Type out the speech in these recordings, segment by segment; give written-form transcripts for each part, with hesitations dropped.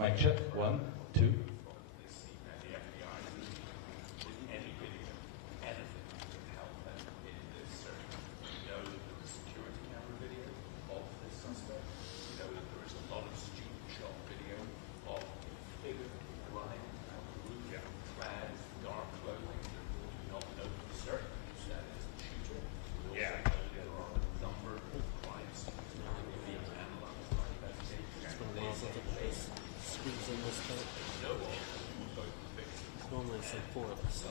Mic check. 1, 2. Normally it's like 4 of us.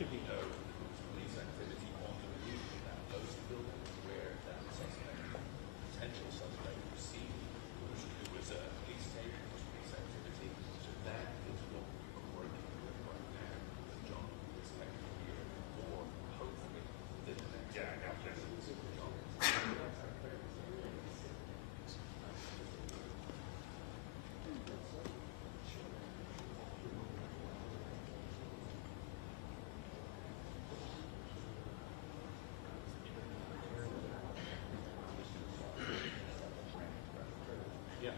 Should be. Police activity on the roof in that close building where that potential suspect was seen. It was a police station, it was police activity. So that is what we are working with right now. John will be expected here, or hopefully within the next. Yeah, I got this. Yeah.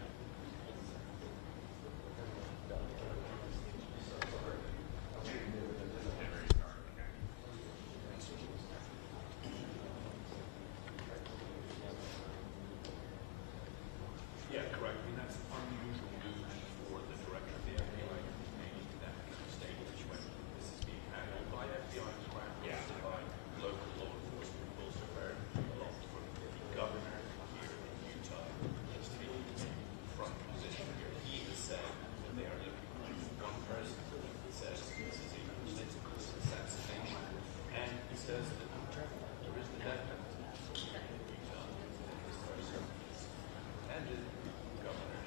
Yeah, correct. I mean, that's unusual news for the director of the FBI making that kind of statement when this is being handled by FBI ground, by local law enforcement, also very a lot from the governor here in Utah. Just taking this front position here. He has said that they are looking for one person that says this is a political assassination, and he says that there is the death penalty in Utah, and this person is handed governor.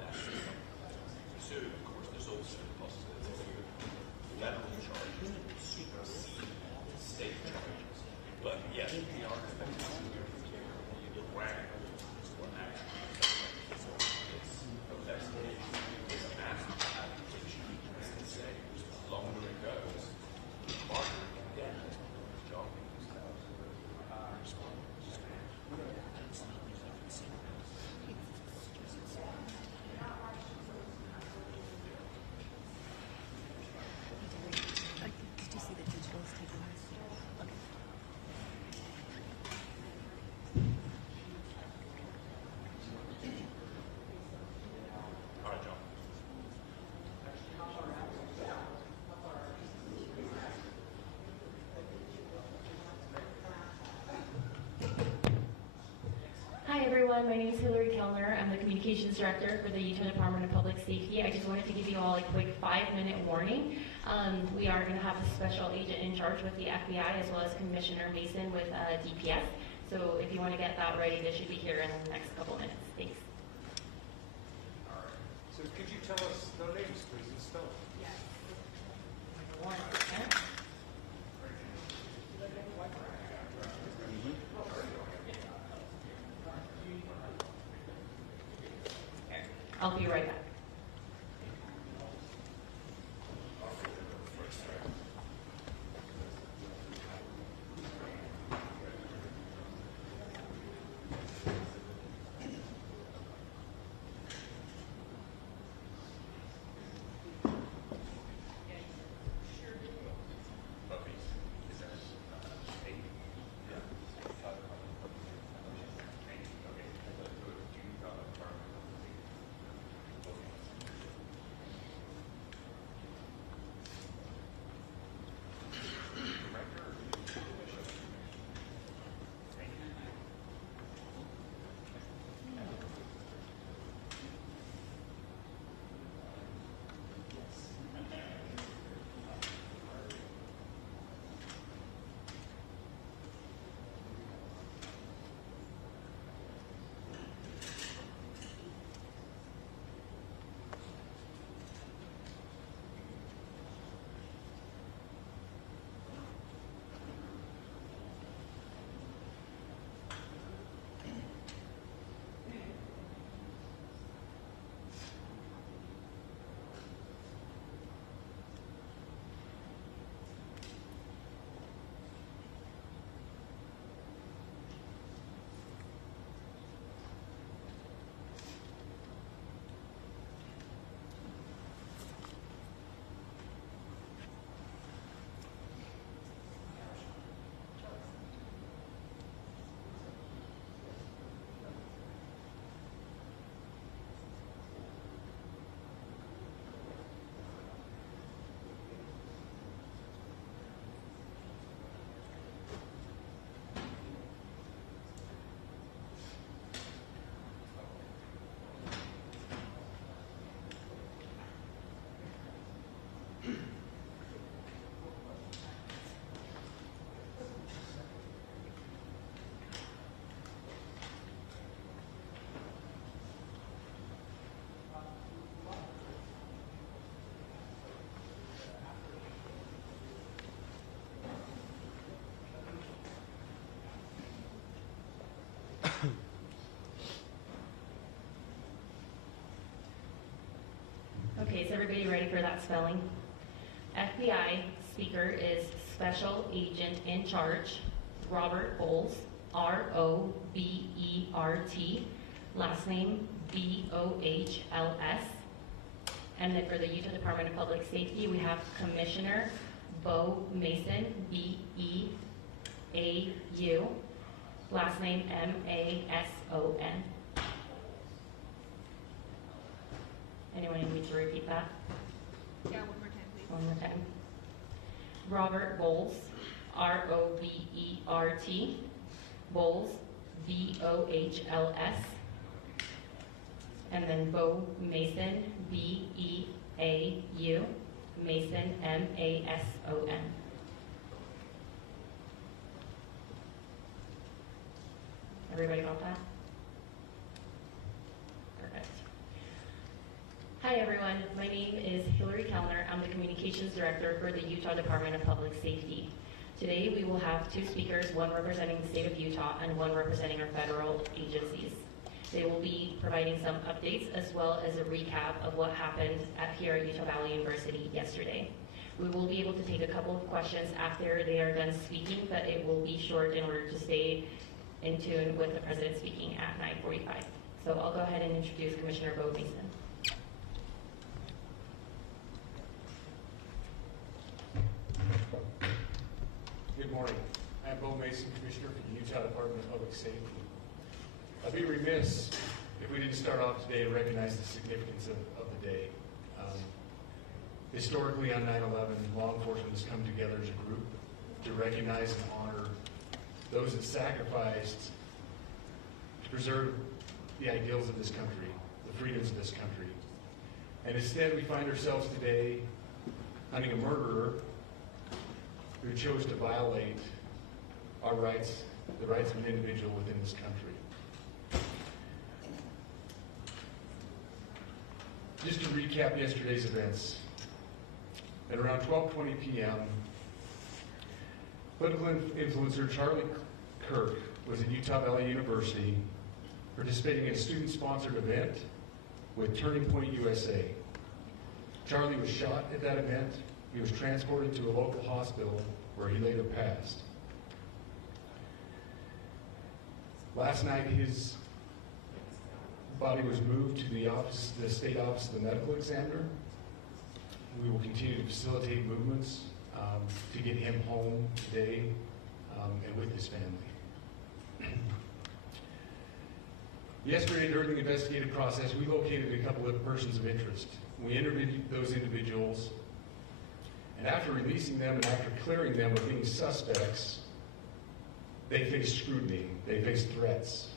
That's pursued, of course, there's also the possibility of federal charges that would supersede state charges. But yes, we are expecting to hear the ground for actually this investigation is a massive application, as they say, the longer it goes, the harder it can get. Job. Did you see the digitals taken? Okay. All right, John. Hi everyone, my name is Hillary Kellner. I'm the Communications Director for the Utah Department of Public Safety. I just wanted to give you all a quick 5-minute warning. We are going to have a special agent in charge with the FBI as well as Commissioner Mason with DPS. So if you want to get that ready, they should be here in the next couple minutes. Thanks. All right. So could you tell us their names, please, and spell it? Yes. 1 second. I'll be right back. Okay, is everybody ready for that spelling? FBI speaker is Special Agent in Charge, Robert Bowles, R-O-B-E-R-T, last name B-O-H-L-S. And then for the Utah Department of Public Safety, we have Commissioner Bo Mason, B-E-A-U, last name M-A-S-O-N. Anyone need me to repeat that? Yeah, one more time, please. One more time. Robert Bowles, R-O-B-E-R-T, Bowles, B-O-H-L-S, and then Bo Mason, B-E-A-U, Mason, M-A-S-O-N. Everybody got that? Perfect. Hi everyone, my name is Hillary Kellner. I'm the Communications Director for the Utah Department of Public Safety. Today we will have two speakers, one representing the state of Utah and one representing our federal agencies. They will be providing some updates as well as a recap of what happened here at Utah Valley University yesterday. We will be able to take a couple of questions after they are done speaking, but it will be short in order to stay in tune with the president speaking at 9:45. So I'll go ahead and introduce Commissioner Bo Mason. Good morning. I'm Bo Mason, Commissioner for the Utah Department of Public Safety. I'd be remiss if we didn't start off today and recognize the significance of the day. Historically, on 9/11, law enforcement has come together as a group to recognize and honor those that sacrificed to preserve the ideals of this country, the freedoms of this country. And instead, we find ourselves today hunting a murderer who chose to violate our rights, the rights of an individual within this country. Just to recap yesterday's events, at around 12:20 p.m., political influencer Charlie Kirk was at Utah Valley University participating in a student-sponsored event with Turning Point USA. Charlie was shot at that event. He was transported to a local hospital where he later passed. Last night, his body was moved to the state office of the medical examiner. We will continue to facilitate movements to get him home today and with his family. Yesterday, during the investigative process, we located a couple of persons of interest. We interviewed those individuals, and after releasing them and after clearing them of being suspects, they faced scrutiny, they faced threats.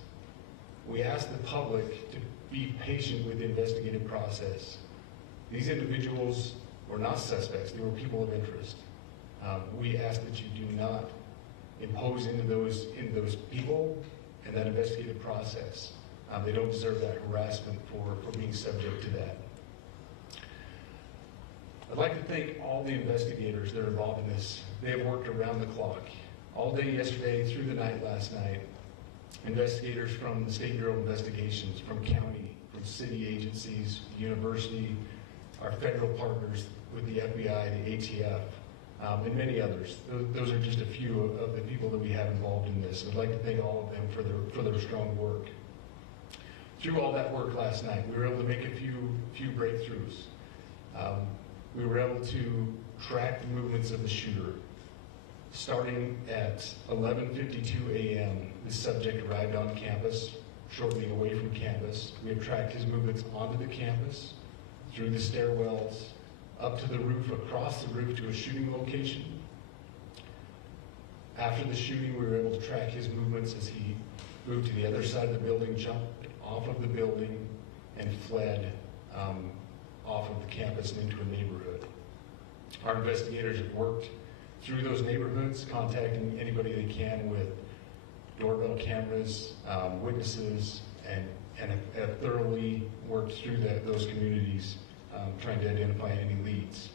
We asked the public to be patient with the investigative process. These individuals were not suspects, they were people of interest. We ask that you do not impose into those people and that investigative process. They don't deserve that harassment for being subject to that. I'd like to thank all the investigators that are involved in this. They have worked around the clock. All day yesterday, through the night last night, investigators from the State Bureau of Investigations, from county, from city agencies, the university, our federal partners with the FBI, the ATF, and many others. Those are just a few of the people that we have involved in this. I'd like to thank all of them for their strong work. Through all that work last night, we were able to make a few breakthroughs. We were able to track the movements of the shooter. Starting at 11:52 a.m., the subject arrived on campus, shortly away from campus. We have tracked his movements onto the campus, through the stairwells, up to the roof, across the roof to a shooting location. After the shooting, we were able to track his movements as he moved to the other side of the building, jumped off of the building, and fled off of the campus and into a neighborhood. Our investigators have worked through those neighborhoods, contacting anybody they can with doorbell cameras, witnesses, and have thoroughly worked through those communities, trying to identify any leads.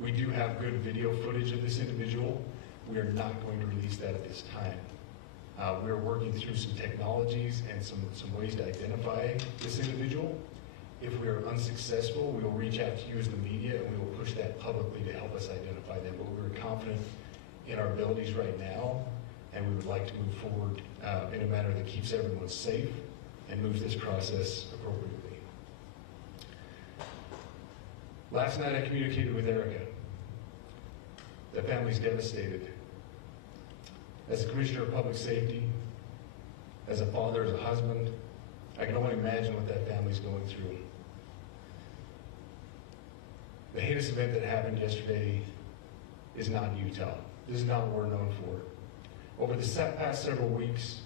We do have good video footage of this individual. We are not going to release that at this time. We are working through some technologies and some ways to identify this individual, If we are unsuccessful, we will reach out to you as the media and we will push that publicly to help us identify them. But we're confident in our abilities right now, and we would like to move forward in a manner that keeps everyone safe and moves this process appropriately. Last night I communicated with Erica. The family's devastated. As a commissioner of public safety, as a father, as a husband, I can only imagine what that family's going through. The heinous event that happened yesterday is not Utah. This is not what we're known for. Over the past several weeks,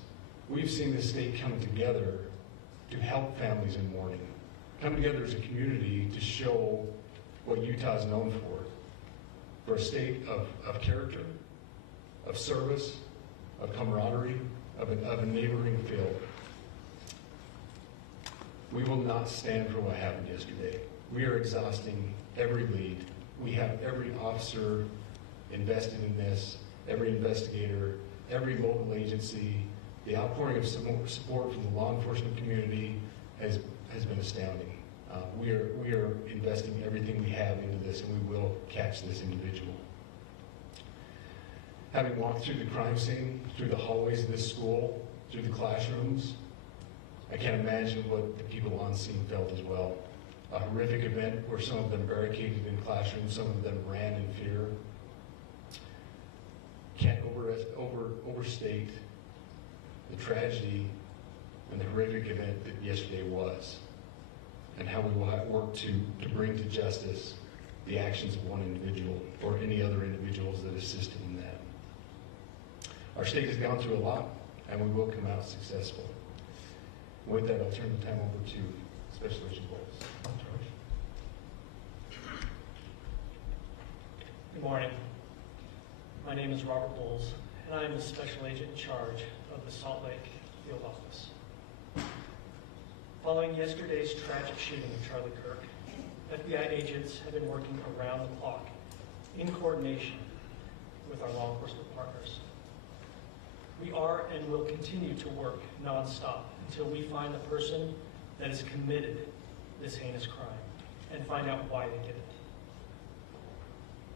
we've seen the state come together to help families in mourning, come together as a community to show what Utah is known for a state of character, of service, of camaraderie, of a neighboring feel. We will not stand for what happened yesterday. We are exhausting every lead. We have every officer invested in this, every investigator, every local agency. The outpouring of support from the law enforcement community has been astounding. We are investing everything we have into this, and we will catch this individual. Having walked through the crime scene, through the hallways of this school, through the classrooms, I can't imagine what the people on scene felt as well. A horrific event where some of them barricaded in classrooms, some of them ran in fear. Can't overstate the tragedy and the horrific event that yesterday was, and how we will work to bring to justice the actions of one individual or any other individuals that assisted in that. Our state has gone through a lot, and we will come out successful. With that, I'll turn the time over to Special Agent Bowles. Good morning. My name is Robert Bowles, and I am the Special Agent in charge of the Salt Lake Field Office. Following yesterday's tragic shooting of Charlie Kirk, FBI agents have been working around the clock in coordination with our law enforcement partners. We are and will continue to work nonstop until we find the person that has committed this heinous crime and find out why they did it.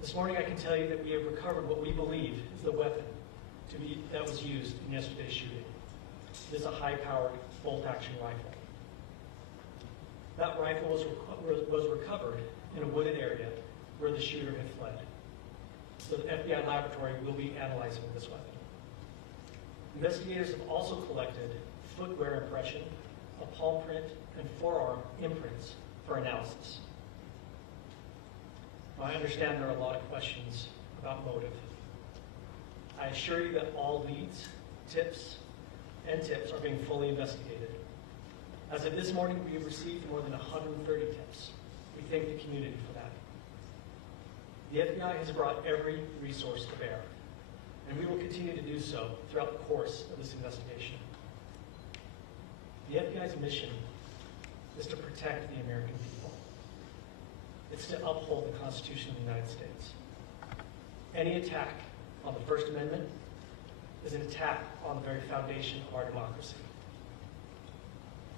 This morning I can tell you that we have recovered what we believe is the weapon that was used in yesterday's shooting. It is a high-powered bolt-action rifle. That rifle was recovered in a wooded area where the shooter had fled. So the FBI laboratory will be analyzing this weapon. Investigators have also collected footwear impression, a palm print, and forearm imprints for analysis. I understand there are a lot of questions about motive. I assure you that all leads, tips are being fully investigated. As of this morning, we have received more than 130 tips. We thank the community for that. The FBI has brought every resource to bear, and we will continue to do so throughout the course of this investigation. The FBI's mission is to protect the American people. It's to uphold the Constitution of the United States. Any attack on the First Amendment is an attack on the very foundation of our democracy.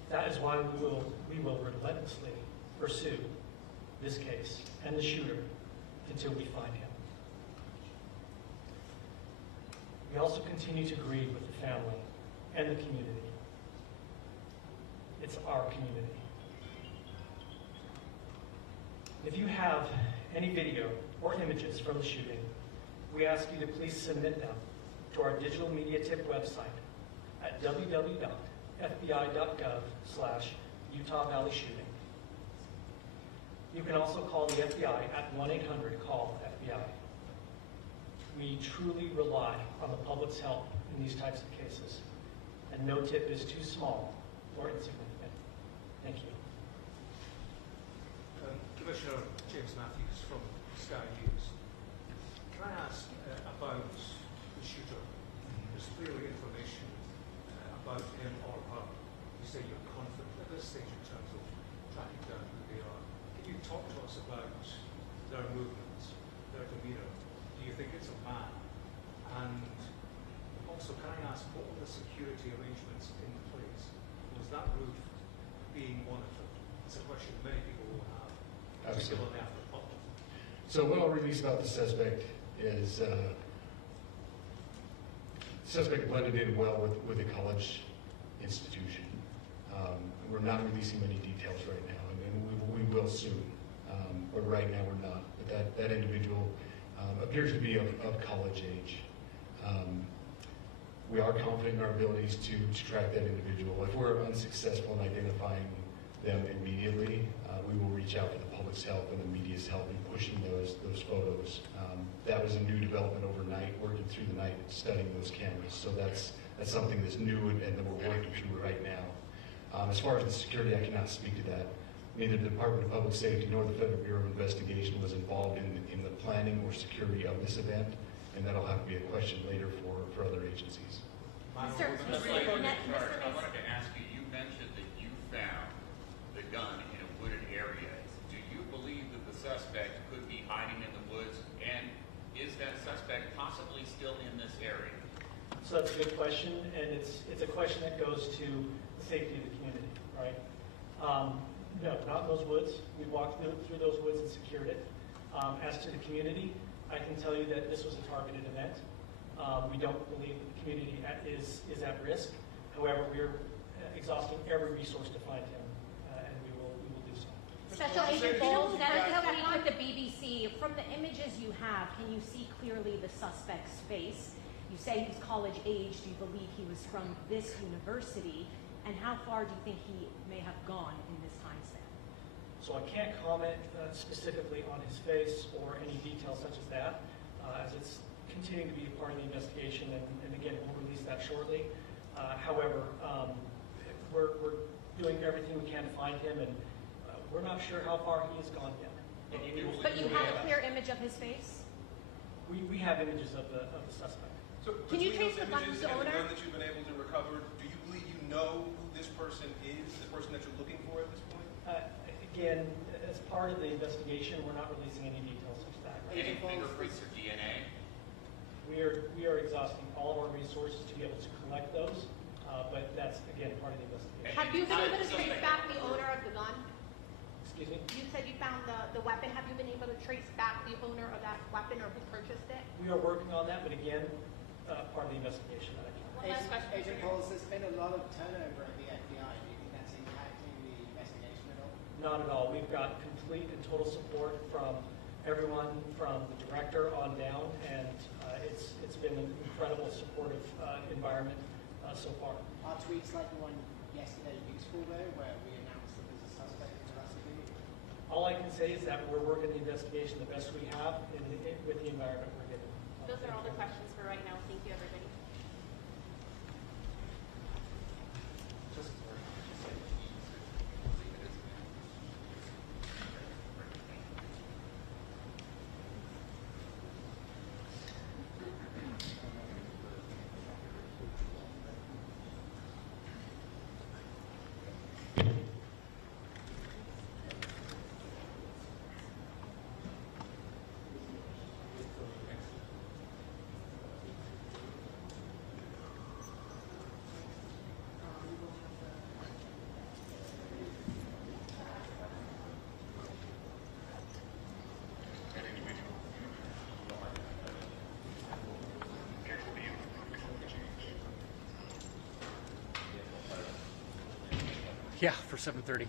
That is why we will relentlessly pursue this case and the shooter until we find him. We also continue to grieve with the family and the community. It's our community. If you have any video or images from the shooting, we ask you to please submit them to our digital media tip website at www.fbi.gov/Utah Valley Shooting. You can also call the FBI at 1-800-CALL-FBI. We truly rely on the public's help in these types of cases, and no tip is too small or insignificant. Thank you. Commissioner James Matthews from Sky News. Can I ask about the shooter? There's clearly information about him or her. You say you're confident at this stage in terms of tracking down who they are. Can you talk to us about their movements, their demeanour? Do you think it's a man? And also, can I ask, what were the security arrangements in place? Was that roof being monitored? It's a question many people will have, Absolutely. particularly after Putnam. So what I'll release about the suspect is, suspect blended in well with a college institution. We're not releasing many details right now, and we will soon. But right now we're not. But that individual appears to be of college age. We are confident in our abilities to track that individual. If we're unsuccessful in identifying them immediately, we will reach out for the public's help and the media's help in pushing those photos. That was a new development overnight, working through the night, studying those cameras. So that's something that's new and that we're working through right now. As far as the security, I cannot speak to that. Neither the Department of Public Safety nor the Federal Bureau of Investigation was involved in the planning or security of this event, and that'll have to be a question later for other agencies. Manuel, Mr. Mr. Mayor, Mayor. I wanted to ask you, you mentioned that you found the gun in a wooded area. Do you believe that the suspect could be hiding in the woods, and is that suspect possibly still in this area? So that's a good question, and it's a question that goes to the safety of the community, right? No, not in those woods. We walked through those woods and secured it. As to the community, I can tell you that this was a targeted event. We don't believe that the community is at risk. However, we're exhausting every resource to find him, and we will do so. Special Agent Bowles, Bowles, stepping with the BBC, from the images you have, can you see clearly the suspect's face? You say he's college age. Do you believe he was from this university? And how far do you think he may have gone in this time span? So I can't comment specifically on his face or any details such as that, as it's continuing to be a part of the investigation, and again, we'll release that shortly. However, we're doing everything we can to find him, and we're not sure how far he has gone yet. But you have a clear image of his face? We have images of the suspect. So Can you between trace those the gun images to and the owner? gun that you've been able to recover, do you believe you know who this person is, the person that you're looking for at this point? Again, as part of the investigation, we're not releasing any details such as that. Any fingerprints or DNA? We are exhausting all of our resources to be able to collect those, but that's, again, part of the investigation. have you been able to trace back the owner of the gun? Excuse me? You said you found the weapon. Have you been able to trace back the owner of that weapon or who purchased it? We are working on that, but again, part of the investigation that I can. One last question. Agent Bowles, there's been a lot of turnover at the FBI. Do you think that's impacting the investigation at all? Not at all. We've got complete and total support from everyone from the director on down, and it's been an incredible supportive environment so far. Are tweets like the one yesterday useful though, where we announced that there's a suspect in custody? All I can say is that we're working the investigation the best we have with the environment we're given. Those are all the questions for right now. Thank you, everybody. Yeah, for 7:30.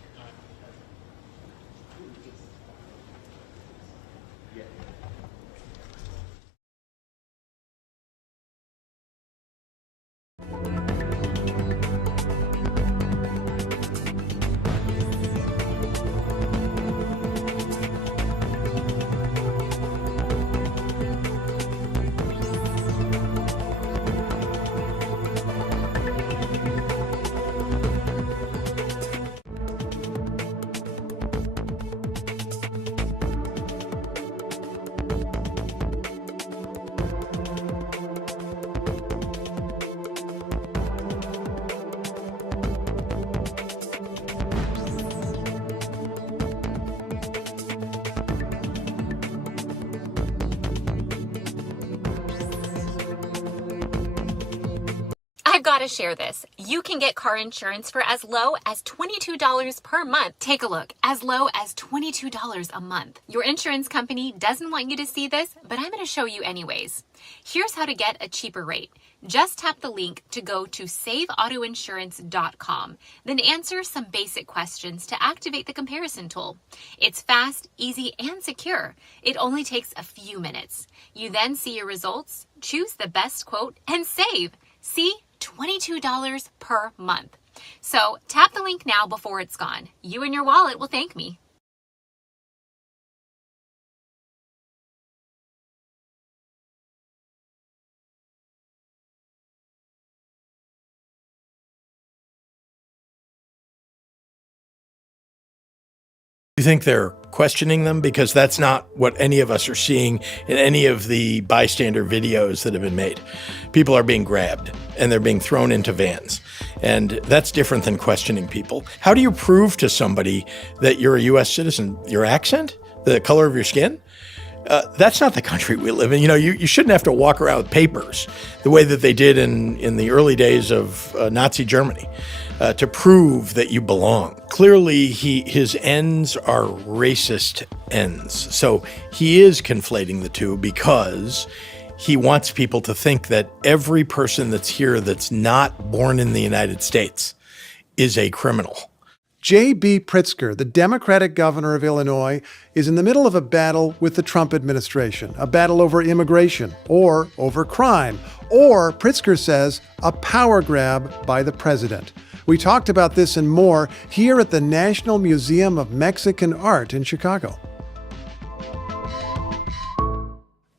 I've got to share this. You can get car insurance for as low as $22 per month. Take a look, as low as $22 a month. Your insurance company doesn't want you to see this, but I'm going to show you anyways. Here's how to get a cheaper rate. Just tap the link to go to saveautoinsurance.com, then answer some basic questions to activate the comparison tool. It's fast, easy, and secure. It only takes a few minutes. You then see your results, choose the best quote, and save. See? $22 per month. So tap the link now before it's gone. You and your wallet will thank me. You think they're questioning them? Because that's not what any of us are seeing in any of the bystander videos that have been made. People are being grabbed and they're being thrown into vans. And that's different than questioning people. How do you prove to somebody that you're a U.S. citizen? Your accent? The color of your skin? That's not the country we live in. You know, you shouldn't have to walk around with papers the way that they did in the early days of Nazi Germany to prove that you belong. Clearly, his ends are racist ends. So he is conflating the two because he wants people to think that every person that's here that's not born in the United States is a criminal. J.B. Pritzker, the Democratic governor of Illinois, is in the middle of a battle with the Trump administration, a battle over immigration or over crime, or, Pritzker says, a power grab by the president. We talked about this and more here at the National Museum of Mexican Art in Chicago.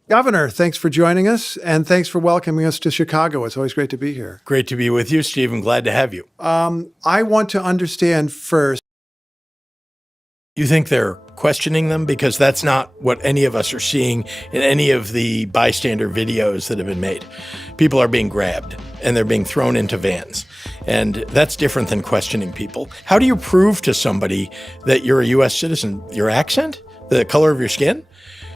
Governor, thanks for joining us, and thanks for welcoming us to Chicago. It's always great to be here. Great to be with you, Steve. I'm glad to have you. I want to understand first. You think they're questioning them? Because that's not what any of us are seeing in any of the bystander videos that have been made. People are being grabbed and they're being thrown into vans. And that's different than questioning people. How do you prove to somebody that you're a U.S. citizen? Your accent? The color of your skin?